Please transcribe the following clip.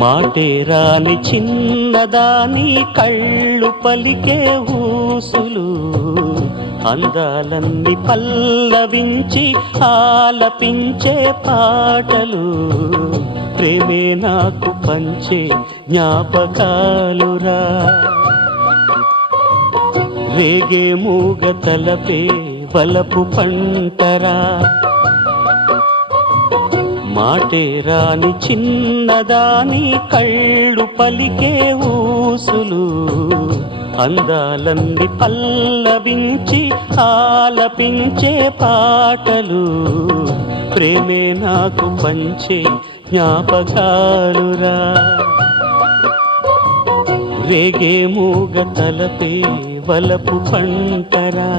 మాటే రాని చిన్నదాని కళ్ళు పలికే ఊసులు, అందాలన్నీ పల్లవించి ఆలపించే పాటలు, ప్రేమే నాకు పంచే జ్ఞాపకాలురా. రేగే మూగ తలపే వలపు పంటరా, మాటే రాని చిన్నదాని కళ్ళు పలికే ఊసులు, అందాలన్నీ పల్లవించి ఆలపించే పాటలు, ప్రేమే నాకు పంచే జ్ఞాపకాలురా. రేగే మూగ తలపే వలపు పంటరా.